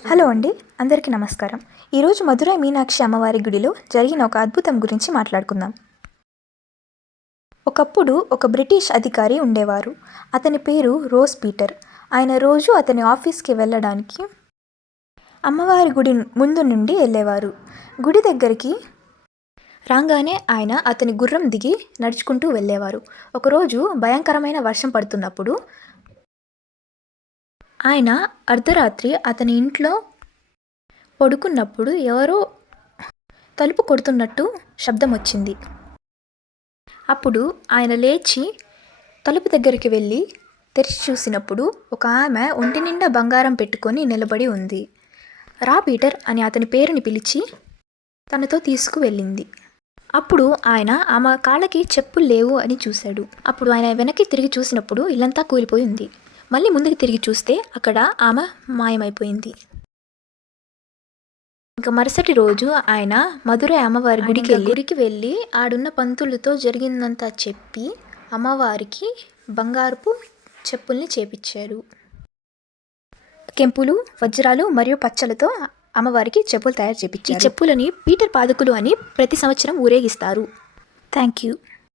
Hello అండి, అందరికీ నమస్కారం. ఈరోజు మధురై మీనాక్షి అమ్మవారి గుడిలో జరిగిన ఒక అద్భుతం గురించి మాట్లాడుకుందాం. ఒకప్పుడు ఒక బ్రిటిష్ అధికారి ఉండేవారు. అతని పేరు రోజ్ పీటర్. ఆయన రోజు అతని ఆఫీస్కి వెళ్ళడానికి అమ్మవారి గుడి ముందు నుండి వెళ్ళేవారు. గుడి దగ్గరికి రాగానే ఆయన అతని గుర్రం దిగి నడుచుకుంటూ వెళ్ళేవారు. ఒకరోజు భయంకరమైన వర్షం పడుతున్నప్పుడు ఆయన అర్ధరాత్రి అతని ఇంట్లో పడుకున్నప్పుడు ఎవరో తలుపు కొడుతున్నట్టు శబ్దం వచ్చింది. అప్పుడు ఆయన లేచి తలుపు దగ్గరికి వెళ్ళి తెరిచి చూసినప్పుడు ఒక ఆమె ఒంటి నిండా బంగారం పెట్టుకొని నిలబడి ఉంది. రా పీటర్ అని అతని పేరుని పిలిచి తనతో తీసుకువెళ్ళింది. అప్పుడు ఆయన ఆమె కాళ్ళకి చెప్పులు లేవు అని చూశాడు. అప్పుడు ఆయన వెనక్కి తిరిగి చూసినప్పుడు ఇల్లంతా కూలిపోయి ఉంది. మళ్ళీ ముందుకు తిరిగి చూస్తే అక్కడ ఆమె మాయమైపోయింది. ఇంకా మరుసటి రోజు ఆయన మధురై అమ్మవారి గుడికి వెళ్ళి ఆడున్న పంతులతో జరిగిందంతా చెప్పి అమ్మవారికి బంగారపు చెప్పుల్ని చేపించాడు. కెంపులు, వజ్రాలు మరియు పచ్చలతో అమ్మవారికి చెప్పులు తయారు చేపించారు. ఈ చెప్పులని పీటర్ పాదకులు అని ప్రతి సంవత్సరం ఊరేగిస్తారు. Thank you.